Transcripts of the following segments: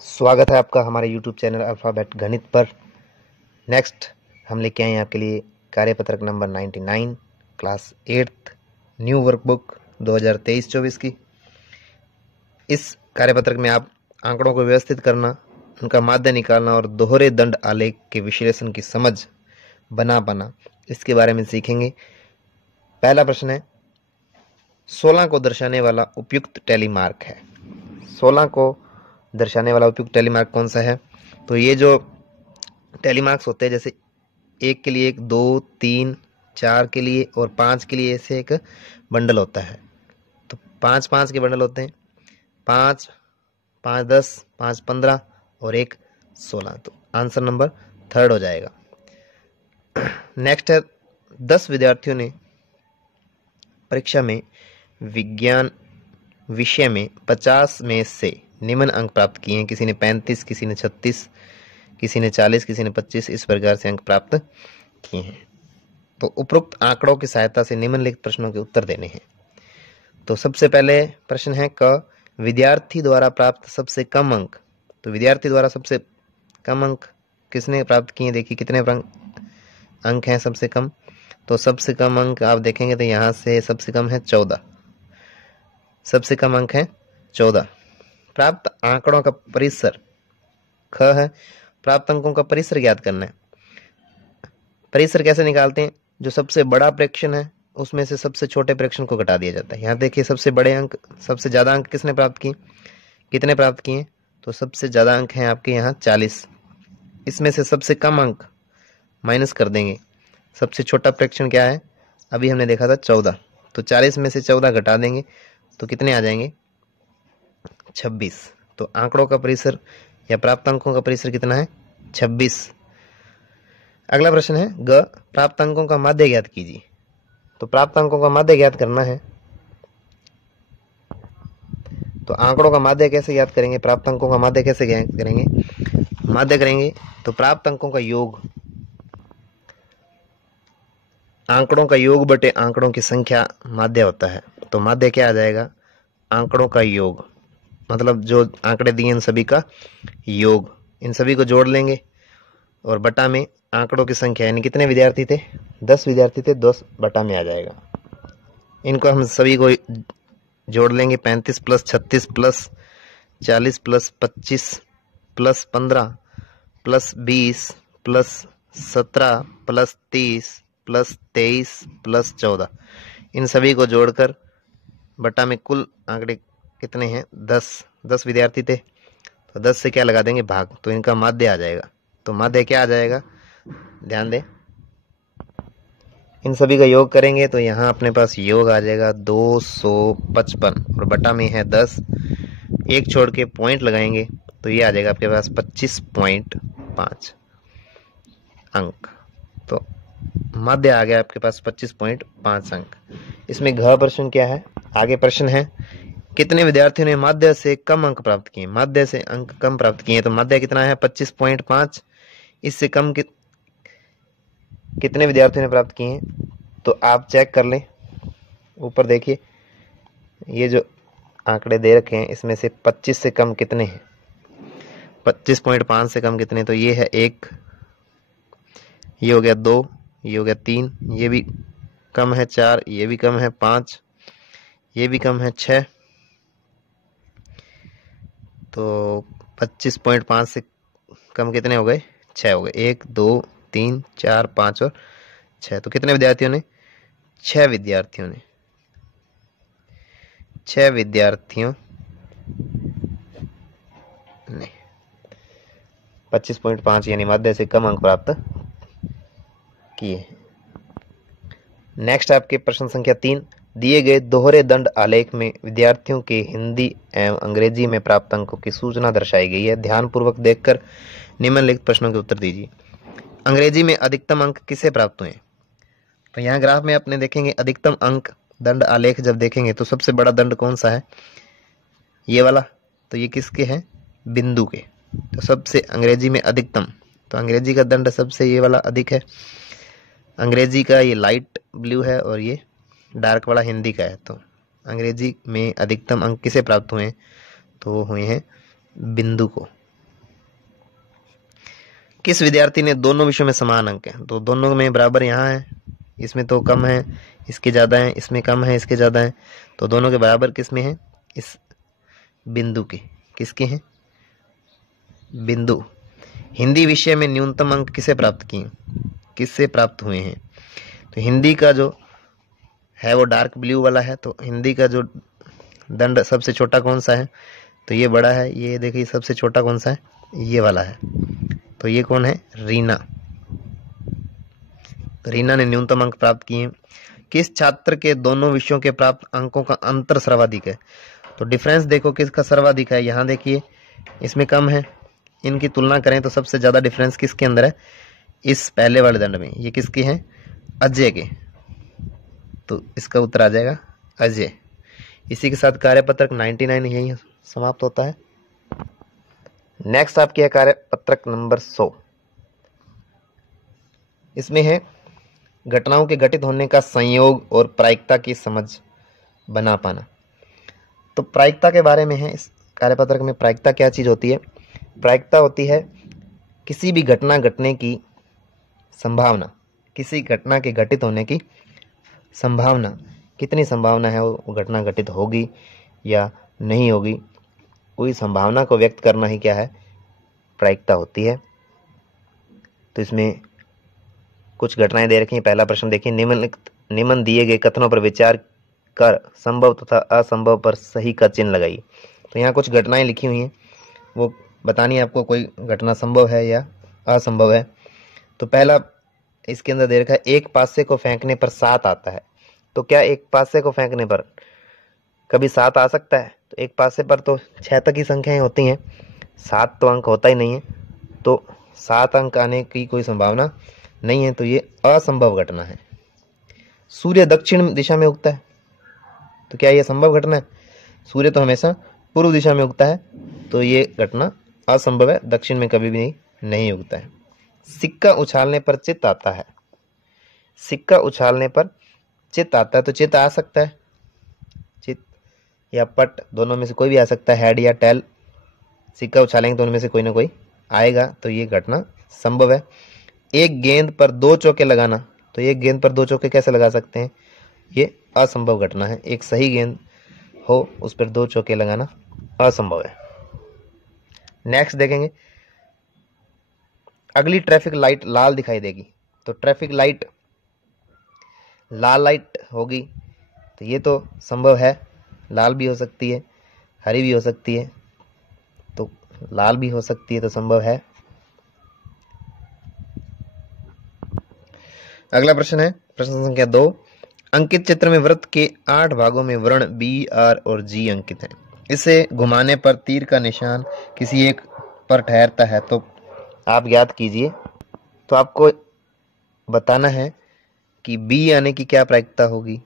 स्वागत है आपका हमारे YouTube चैनल अल्फ़ाबेट गणित पर। नेक्स्ट हम लेके आए हैं आपके लिए कार्यपत्रक number 99 class 8th new workbook 2023-24 की। इस कार्यपत्रक में आप आंकड़ों को व्यवस्थित करना, उनका माध्य निकालना और दोहरे दंड आलेख के विश्लेषण की समझ बना पाना, इसके बारे में सीखेंगे। पहला प्रश्न है, 16 को दर्शाने वाला उपयुक्त टेलीमार्क है। 16 को दर्शाने वाला उपयुक्त टेलीमार्क कौन सा है? तो ये जो टेलीमार्क्स होते हैं, जैसे 1 के लिए 1, 2, 3, 4 के लिए और 5 के लिए ऐसे एक बंडल होता है। तो 5-5 के बंडल होते हैं, 5, 5 10, 5 15 और 1 16। तो आंसर नंबर 3 हो जाएगा। नेक्स्ट है, 10 विद्यार्थियों ने परीक्षा में विज्ञान विषय में 50 में से निम्न अंक प्राप्त किए हैं। किसी ने 35, किसी ने 36, किसी ने 40, किसी ने 25, इस प्रकार से अंक प्राप्त किए हैं। तो उपरोक्त आंकड़ों की सहायता से निम्नलिखित प्रश्नों के उत्तर देने हैं। तो सबसे पहले प्रश्न है, क विद्यार्थी द्वारा प्राप्त सबसे कम अंक। तो विद्यार्थी द्वारा सबसे कम अंक किसने प्राप्त किए? देखिए कितने अंक हैं सबसे कम। तो सबसे कम अंक आप देखेंगे तो यहाँ से सबसे कम है 14। सबसे कम अंक है 14। प्राप्त आंकड़ों का परिसर ख है। प्राप्त अंकों का परिसर ज्ञात करना है। परिसर कैसे निकालते हैं? जो सबसे बड़ा प्रेक्षण है उसमें से सबसे छोटे प्रेक्षण को घटा दिया जाता है। यहाँ देखिए सबसे बड़े अंक, सबसे ज्यादा अंक किसने प्राप्त किए? कितने प्राप्त किए? तो सबसे ज्यादा अंक हैं आपके यहाँ 40। इसमें से सबसे कम अंक माइनस कर देंगे। सबसे छोटा प्रेक्षण क्या है? अभी हमने देखा था 14। तो 40 में से 14 घटा देंगे तो कितने आ जाएंगे? 26। तो आंकड़ों का परिसर या प्राप्त अंकों का परिसर कितना है? 26। अगला प्रश्न है, ग प्राप्त अंकों का माध्य ज्ञात कीजिए। तो प्राप्त अंकों का माध्य ज्ञात करना है। तो आंकड़ों का माध्य कैसे ज्ञात करेंगे? प्राप्त अंकों का माध्य कैसे ज्ञात करेंगे? माध्य करेंगे तो प्राप्त अंकों का योग, आंकड़ों का योग बटे आंकड़ों की संख्या माध्य होता है। तो माध्य क्या आ जाएगा? आंकड़ों का योग, मतलब जो आंकड़े दिए इन सभी का योग, इन सभी को जोड़ लेंगे और बटा में आंकड़ों की संख्या, यानी कितने विद्यार्थी थे? 10 विद्यार्थी थे, 10 बटा में आ जाएगा। इनको हम सभी को जोड़ लेंगे, 35 plus 36 plus 40 plus 25 plus 15 plus 20 plus 17 plus 30 plus 23 plus 14, इन सभी को जोड़कर बटा में कुल आंकड़े कितने हैं? 10 विद्यार्थी थे, तो 10 से क्या लगा देंगे? भाग, तो इनका माध्य आ जाएगा। तो माध्य क्या आ जाएगा? ध्यान दें, इन सभी का योग करेंगे तो यहाँ अपने पास योग आ जाएगा 255 और बटा में है 10, एक छोड़ के पॉइंट लगाएंगे तो ये आ जाएगा आपके पास 25.5 अंक। तो माध्य आ गया आपके पास 25.5 अंक। इसमें घ प्रश्न क्या है? आगे प्रश्न है, कितने विद्यार्थियों ने माध्य से कम अंक प्राप्त किए? माध्य से अंक कम प्राप्त किए, तो माध्य कितना है? 25.5। इससे कम कितने विद्यार्थियों ने प्राप्त किए हैं? तो आप चेक कर लें, ऊपर देखिए ये जो आंकड़े दे रखे हैं इसमें से 25 से कम कितने हैं? 25.5 से कम कितने? तो ये है 1, ये हो गया 2, ये हो गया 3, ये भी कम है 4, ये भी कम है 5, ये भी कम है 6। तो 25.5 से कम कितने हो गए? 6 हो गए। 1 2 3 4 5 और 6। तो कितने विद्यार्थियों ने? 6 विद्यार्थियों ने 6 विद्यार्थियों ने 25.5 यानी माध्य से कम अंक प्राप्त किए। नेक्स्ट आपके प्रश्न संख्या 3, दिए गए दोहरे दंड आलेख में विद्यार्थियों के हिंदी एवं अंग्रेजी में प्राप्त अंकों की सूचना दर्शाई गई है। ध्यानपूर्वक देखकर निम्नलिखित प्रश्नों के उत्तर दीजिए। अंग्रेजी में अधिकतम अंक किसे प्राप्त हुए? तो यहाँ ग्राफ में अपने देखेंगे अधिकतम अंक दंड आलेख जब देखेंगे तो सबसे बड़ा दंड कौन सा है? ये वाला। तो ये किसके हैं? बिंदु के। तो सबसे अंग्रेजी में अधिकतम, तो अंग्रेजी का दंड सबसे ये वाला अधिक है। अंग्रेजी का ये लाइट ब्लू है और ये डार्क वाला हिंदी का है। तो अंग्रेजी में अधिकतम अंक किसे प्राप्त हुए? तो हुए हैं बिंदु को। किस विद्यार्थी ने दोनों विषयों में समान अंक हैं? तो दोनों में बराबर यहाँ है, इसमें तो कम है, इसके ज़्यादा है, इसमें कम है, इसके ज़्यादा है, तो दोनों के बराबर किस में है? इस बिंदु के। किसके हैं? बिंदु। हिंदी विषय में न्यूनतम अंक किसे प्राप्त किए? किससे प्राप्त हुए हैं? तो हिंदी का जो है वो डार्क ब्लू वाला है, तो हिंदी का जो दंड सबसे छोटा कौन सा है? तो ये बड़ा है। ये देखिए सबसे छोटा कौन सा है? ये वाला है। तो ये कौन है? रीना। तो रीना ने न्यूनतम अंक प्राप्त किए। किस छात्र के दोनों विषयों के प्राप्त अंकों का अंतर सर्वाधिक है? तो डिफरेंस देखो किसका सर्वाधिक है। यहाँ देखिए इसमें कम है, इनकी तुलना करें तो सबसे ज्यादा डिफरेंस किसके अंदर है? इस पहले वाले दंड में। ये किसके हैं? अजय के। तो इसका उत्तर आ जाएगा अजय। इसी के साथ कार्यपत्रक 99 यही समाप्त होता है। नेक्स्ट आपकी है कार्यपत्रक नंबर 100। इसमें है घटनाओं के घटित होने का संयोग और प्रायिकता की समझ बना पाना। तो प्रायिकता के बारे में है इस कार्यपत्रक में। प्रायिकता क्या चीज होती है? प्रायिकता होती है किसी भी घटना घटने की संभावना, किसी घटना के घटित होने की संभावना, कितनी संभावना है वो घटना घटित होगी या नहीं होगी, कोई संभावना को व्यक्त करना ही क्या है? प्रायिकता होती है। तो इसमें कुछ घटनाएं दे रखी हैं। पहला प्रश्न देखिए, निम्न दिए गए कथनों पर विचार कर संभव तथा असंभव पर सही का चिन्ह लगाइए। तो यहाँ कुछ घटनाएं लिखी हुई हैं, वो बतानी है आपको कोई घटना संभव है या असंभव है। तो पहला इसके अंदर दे रखा है, एक पासे को फेंकने पर 7 आता है। तो क्या एक पासे को फेंकने पर कभी 7 आ सकता है? तो एक पासे पर तो 6 तक की संख्याएं होती हैं, 7 तो अंक होता ही नहीं है, तो 7 अंक आने की कोई संभावना नहीं है। तो ये असंभव घटना है। सूर्य दक्षिण दिशा में उगता है, तो क्या ये संभव घटना है? सूर्य तो हमेशा पूर्व दिशा में उगता है, तो ये घटना असंभव है, दक्षिण में कभी भी नहीं उगता है। सिक्का उछालने पर चित्त आता है। सिक्का उछालने पर चित्त आता है, तो चित्त आ सकता है, चित्त या पट दोनों में से कोई भी आ सकता है, हेड या टेल। सिक्का उछालेंगे तो उनमें से कोई ना कोई आएगा, तो ये घटना संभव है। एक गेंद पर 2 चौके लगाना, तो एक गेंद पर 2 चौके कैसे लगा सकते हैं? ये असंभव घटना है। एक सही गेंद हो उस पर 2 चौके लगाना असंभव है। नेक्स्ट देखेंगे, अगली ट्रैफिक लाइट लाल दिखाई देगी। तो ट्रैफिक लाइट लाल लाइट होगी, तो ये तो संभव है, लाल भी हो सकती है, हरी भी हो सकती है, तो लाल भी हो सकती है, तो संभव है। अगला प्रश्न है प्रश्न संख्या 2। अंकित चित्र में वृत्त के 8 भागों में वर्ण बी, आर और जी अंकित हैं। इसे घुमाने पर तीर का निशान किसी एक पर ठहरता है, तो आप ज्ञात कीजिए। तो आपको बताना है कि बी आने की क्या प्रायिकता होगी,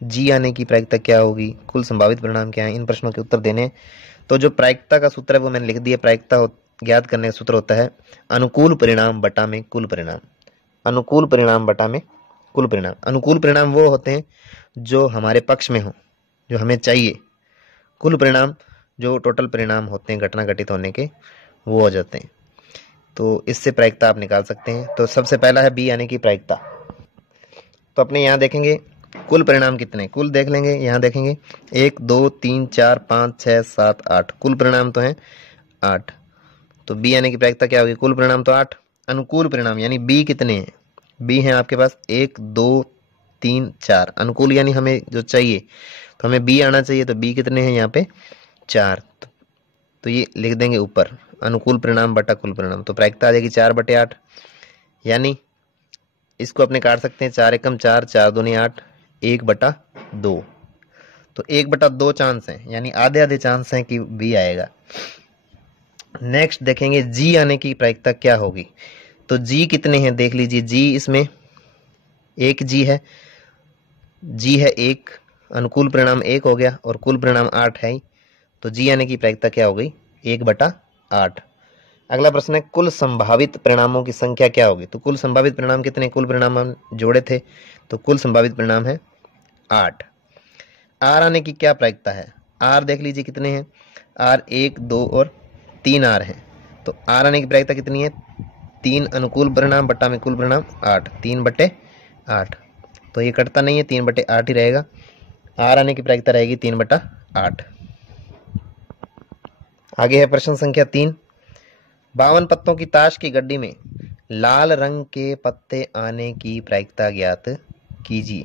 जी आने की प्रायिकता क्या होगी, कुल संभावित परिणाम क्या है। इन प्रश्नों के उत्तर देने। तो जो प्रायिकता का सूत्र है वो मैंने लिख दिया। प्रायिकता ज्ञात करने का सूत्र होता है अनुकूल परिणाम बटा में कुल परिणाम। अनुकूल परिणाम बटा में कुल परिणाम। अनुकूल परिणाम वो होते हैं जो हमारे पक्ष में हो, जो हमें चाहिए। कुल परिणाम जो टोटल परिणाम होते हैं घटना घटित होने के, वो हो जाते हैं। तो इससे प्रायिकता आप निकाल सकते हैं। तो सबसे पहला है बी यानी कि प्रायिकता। तो अपने यहाँ देखेंगे कुल परिणाम कितने, कुल देख लेंगे। यहाँ देखेंगे 1 2 3 4 5 6 7 8, कुल परिणाम तो है 8। तो बी यानी कि प्रायिकता क्या होगी? कुल परिणाम तो 8, अनुकूल परिणाम यानी बी कितने हैं? बी हैं आपके पास 1 2 3 4। अनुकूल यानी हमें जो चाहिए, तो हमें बी आना चाहिए, तो बी कितने हैं यहाँ पे? 4। तो ये लिख देंगे ऊपर अनुकूल परिणाम बटा कुल परिणाम। तो प्रायिकता आ जाएगी 4/8, यानी इसको अपने काट सकते हैं। 4 एकम 4, 4 दूनी 8, 1/2। तो 1/2 चांस है, यानी आधे आधे चांस हैं कि बी आएगा। नेक्स्ट देखेंगे जी आने की प्रायिकता क्या होगी। तो जी कितने हैं देख लीजिए। जी इसमें एक जी है, जी है 1, अनुकूल परिणाम 1 हो गया और कुल परिणाम 8 है। तो जी आने की प्रायिकता क्या हो गई? 1/8। अगला प्रश्न है कुल संभावित परिणामों की संख्या क्या होगी। तो कुल संभावित परिणाम कितने? कुल परिणाम हम जोड़े थे, तो कुल संभावित परिणाम है 8। आर आने की क्या प्रायिकता है? आर देख लीजिए कितने हैं। आर 1 2 और 3 आर हैं। तो आर आने की प्रायिकता कितनी है? 3 अनुकूल परिणाम बट्टा में कुल परिणाम 8, 3/8। तो ये कटता नहीं है, 3/8 ही रहेगा। आर आने की प्रायिकता रहेगी 3/8। आगे है प्रश्न संख्या 3। 52 पत्तों की ताश की गड्डी में लाल रंग के पत्ते आने की प्रायिकता ज्ञात कीजिए।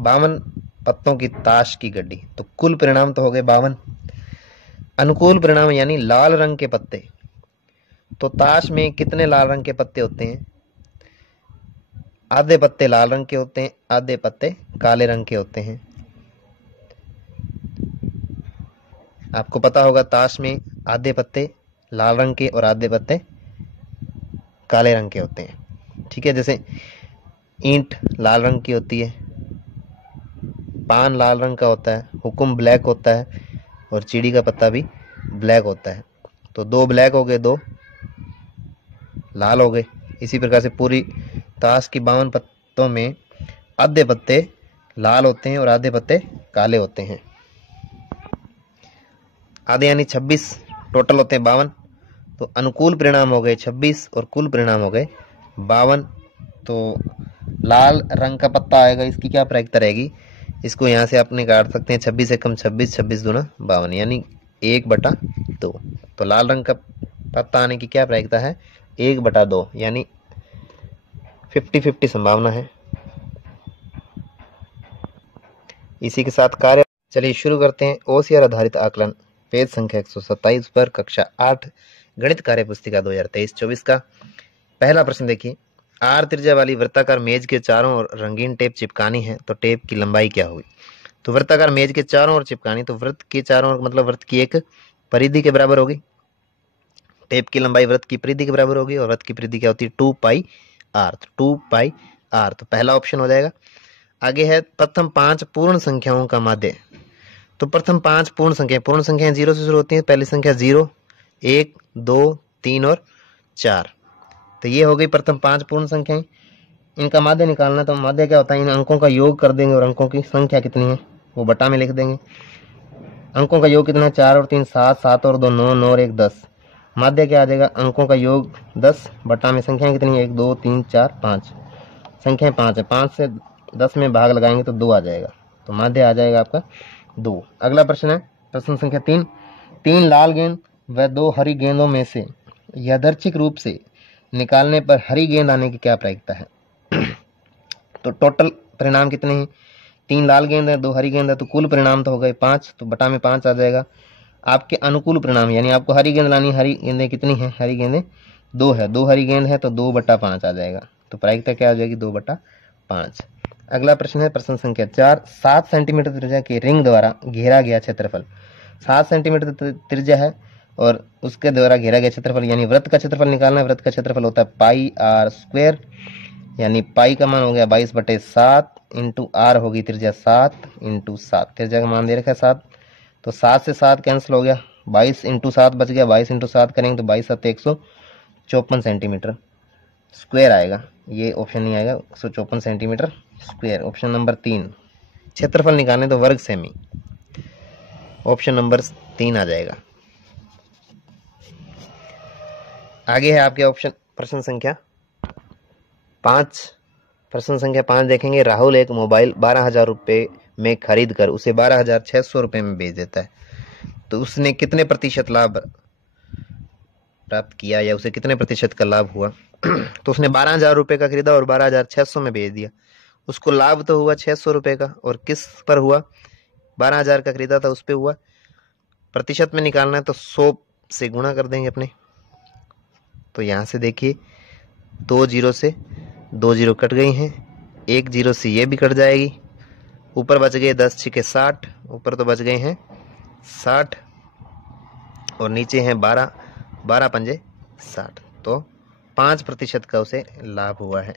52 पत्तों की ताश की गड्डी, तो कुल परिणाम तो हो गए 52। अनुकूल परिणाम यानी लाल रंग के पत्ते, तो ताश में कितने लाल रंग के पत्ते होते हैं? आधे पत्ते लाल रंग के होते हैं, आधे पत्ते काले रंग के होते हैं। आपको पता होगा ताश में आधे पत्ते लाल रंग के और आधे पत्ते काले रंग के होते हैं। ठीक है, जैसे ईंट लाल रंग की होती है, पान लाल रंग का होता है, हुक्म ब्लैक होता है और चिड़ी का पत्ता भी ब्लैक होता है। तो 2 ब्लैक हो गए, 2 लाल हो गए। इसी प्रकार से पूरी ताश की 52 पत्तों में आधे पत्ते लाल होते हैं और आधे पत्ते काले होते हैं। आधे यानी 26, टोटल होते हैं 52। तो अनुकूल परिणाम हो गए 26 और कुल परिणाम हो गए 52। तो लाल रंग का पत्ता आएगा, इसकी क्या प्रायिकता रहेगी? इसको यहाँ से आपने काट सकते हैं, 26 एकम 26, 26 दूना 52 यानी 1/2। तो लाल रंग का पत्ता आने की क्या प्रायिकता है? 1/2 यानी 50-50 संभावना है। इसी के साथ कार्य चलिए शुरू करते हैं। ओसीआर आधारित आकलन, पेज संख्या 127 पर, कक्षा 8 गणित कार्य पुस्तिका 2023-24 का पहला प्रश्न देखिए। आर त्रिज्या वाली वृत्ताकार मेज के चारों ओर रंगीन टेप चिपकानी है, तो टेप की लंबाई क्या होगी? तो वृत्ताकार मेज के चारों ओर चिपकानी, तो वृत्त के चारों ओर मतलब वृत्त की एक परिधि के बराबर होगी। टेप की लंबाई वृत्त की परिधि के बराबर होगी और वृत्त की परिधि क्या होती है? 2πr। तो 2πr, तो पहला ऑप्शन हो जाएगा। आगे है प्रथम 5 पूर्ण संख्याओं का माध्य। तो प्रथम 5 पूर्ण संख्याएं 0 से शुरू होती हैं। पहली संख्या 0, 1, 2, 3 और 4। तो ये हो गई प्रथम 5 पूर्ण संख्याएं। इनका माध्य निकालना, तो माध्य क्या होता है? इन अंकों का योग कर देंगे और अंकों की संख्या कितनी है वो बटा में लिख देंगे। अंकों का योग कितना है? 4 और 3 7, 7 और 2 9, 9 और 1 10। माध्य क्या आ जाएगा? अंकों का योग 10 बटा में संख्याएं कितनी है? 1 2 3 4 5। संख्याएं 5 है, 5 से 10 में भाग लगाएंगे तो 2 आ जाएगा। तो माध्य आ जाएगा आपका 2। अगला प्रश्न है प्रश्न संख्या 3। 3 लाल गेंद व 2 हरी गेंदों में से यादृच्छिक रूप से निकालने पर हरी गेंद आने की क्या प्रायिकता है? तो टोटल परिणाम कितने हैं? 3 लाल गेंद है, 2 हरी गेंद है, तो कुल परिणाम तो हो गए 5। तो बटा में 5 आ जाएगा। आपके अनुकूल परिणाम यानी आपको हरी गेंद लानी, हरी गेंदें कितनी है? हरी गेंदें 2 है, 2 हरी गेंद है, तो 2/5 आ जाएगा। तो प्रायिकता क्या आ जाएगी? 2/5। अगला प्रश्न है प्रश्न संख्या 4। 7 सेंटीमीटर त्रिज्या के रिंग द्वारा घेरा गया क्षेत्रफल। 7 सेंटीमीटर त्रिज्या है और उसके द्वारा घेरा गया क्षेत्रफल यानी वृत्त का क्षेत्रफल निकालना है। वृत्त का क्षेत्रफल होता है πr², यानी पाई का मान हो गया 22/7 इंटू आर होगी त्रिज्या 7 इंटू 7। त्रिज्या का मान दे रखा है 7, तो 7 से 7 कैंसिल हो गया, 22 इंटू 7 बच गया। 22 इंटू 7 करेंगे तो 22 7 154 सेंटीमीटर स्क्वायर आएगा। ये ऑप्शन नहीं आएगा, 154 सेंटीमीटर स्क्वायर। Option number 3। क्षेत्रफल निकालने तो वर्ग सेमी, ऑप्शन नंबर 3 आ जाएगा। आगे है आपके ऑप्शन प्रश्न संख्या 5। प्रश्न संख्या 5 देखेंगे। राहुल एक मोबाइल 12,000 रुपये में खरीद कर उसे 12,600 रुपये में बेच देता है, तो उसने कितने प्रतिशत लाभ प्राप्त किया या उसे कितने प्रतिशत का लाभ हुआ? तो उसने 12,000 रुपये का खरीदा और 12,600 में बेच दिया। उसको लाभ तो हुआ 600 रुपये का, और किस पर हुआ? 12,000 का खरीदा था उस पर हुआ। प्रतिशत में निकालना है तो 100 से गुणा कर देंगे अपने। तो यहाँ से देखिए 2 जीरो से 2 जीरो कट गई हैं, 1 जीरो से ये भी कट जाएगी। ऊपर बच गए 10 छिके 60, ऊपर तो बच गए हैं 60 और नीचे हैं 12, 12 पंजे 60। तो 5% का उसे लाभ हुआ है।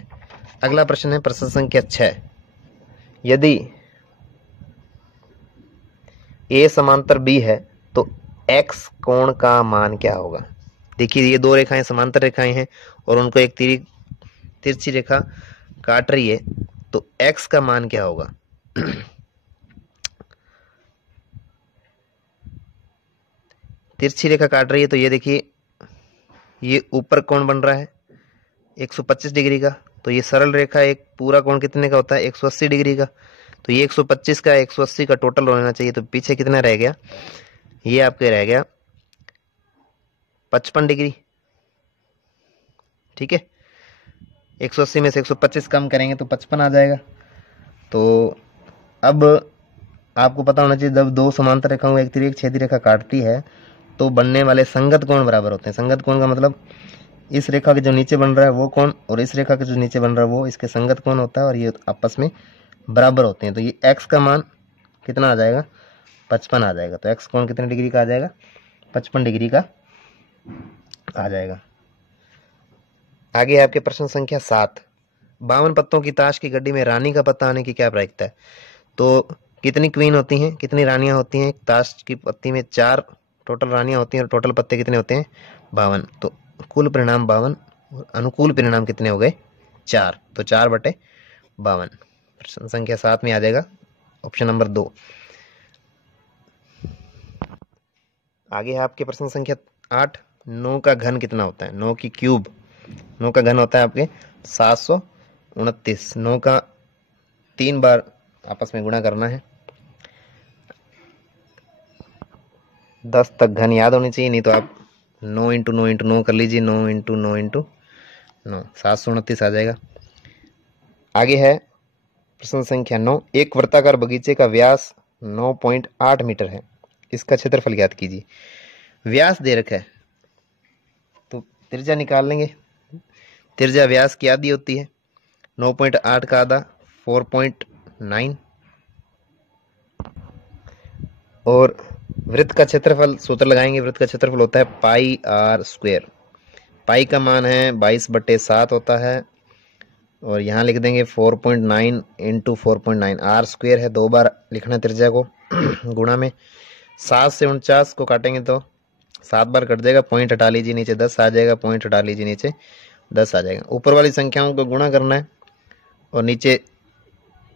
अगला प्रश्न है प्रश्न संख्या 6। यदि ए समांतर बी है तो एक्स कोण का मान क्या होगा? देखिए ये 2 रेखाएं समांतर रेखाएं हैं और उनको एक तिरछी रेखा काट रही है, तो एक्स का मान क्या होगा? तिरछी रेखा काट रही है तो ये देखिए ये ऊपर कोण बन रहा है 125 डिग्री का। तो ये सरल रेखा एक पूरा कोण कितने का होता है? 180 डिग्री का। तो ये 125 का 180 का टोटल होना चाहिए। तो पीछे कितना रह गया? ये आपके रह गया 55 डिग्री। ठीक है, 180 में से 125 कम करेंगे तो 55 आ जाएगा। तो अब आपको पता होना चाहिए, जब दो समांतर रेखाओं एक तिर्यक छेदी रेखा काटती है तो बनने वाले संगत कोण बराबर होते हैं। संगत कोण का मतलब इस रेखा के जो नीचे बन रहा है वो कोण और इस रेखा के जो नीचे बन रहा है वो इसके संगत कोण होता है और ये आपस में बराबर होते हैं। तो ये x का मान कितना आ जाएगा? 55 आ जाएगा। तो x कोण कितने डिग्री का आ जाएगा? 55 डिग्री का आ जाएगा। आगे आपके प्रश्न संख्या 7, 52 पत्तों की ताश की गड्डी में रानी का पत्ता आने की क्या प्रायिकता है? तो कितनी क्वीन होती हैं, कितनी रानियां होती हैं? ताश की पत्ती में 4 टोटल रानियां होती हैं और टोटल पत्ते कितने होते हैं? 52। तो कुल परिणाम 52 और अनुकूल परिणाम कितने हो गए? 4। तो 4/52। प्रश्न संख्या 7 में आ जाएगा ऑप्शन नंबर 2। आगे है आपके प्रश्न संख्या 8, 9 का घन कितना होता है? 9 की क्यूब, 9 का घन होता है आपके 729। 9 का 3 बार आपस में गुणा करना है। 10 तक घन याद होनी चाहिए, नहीं तो आप 9 × 9 × 9 कर लीजिए। 9 × 9 × 9 729 आ जाएगा। आगे है प्रश्न संख्या 9, एक वृत्ताकार बगीचे का व्यास 9.8 मीटर है, इसका क्षेत्रफल ज्ञात कीजिए। व्यास दे रखा है तो त्रिज्या निकाल लेंगे। त्रिज्या व्यास की आधी होती है, 9.8 का आधा 4.9 और वृत्त का क्षेत्रफल सूत्र लगाएंगे। वृत्त का क्षेत्रफल होता है πr²। पाई का मान है 22/7 होता है और यहाँ लिख देंगे 4.9 × 4.9। r² है, 2 बार लिखना त्रिज्या को गुणा में। 7 से 49 को काटेंगे तो 7 बार कट जाएगा, पॉइंट हटा लीजिए, नीचे 10 आ जाएगा, पॉइंट हटा लीजिए, नीचे 10 आ जाएगा। ऊपर वाली संख्याओं को गुणा करना है और नीचे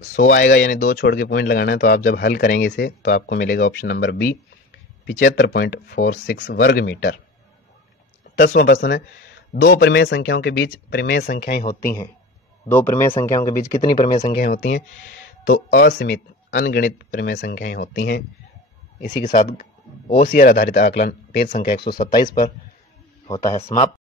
100 आएगा, यानी 2 छोड़ के पॉइंट लगाना है। तो आप जब हल करेंगे इसे तो आपको मिलेगा ऑप्शन नंबर बी, 75.46 वर्ग मीटर। 10वां प्रश्न है, दो परिमेय संख्याओं के बीच परिमेय संख्याएं होती हैं। दो परिमेय संख्याओं के बीच कितनी परिमेय संख्याएं होती हैं? तो असीमित अनगिनत परिमेय संख्याएं होती हैं। इसी के साथ OCR आधारित आकलन पेज संख्या 127 पर होता है समाप्त।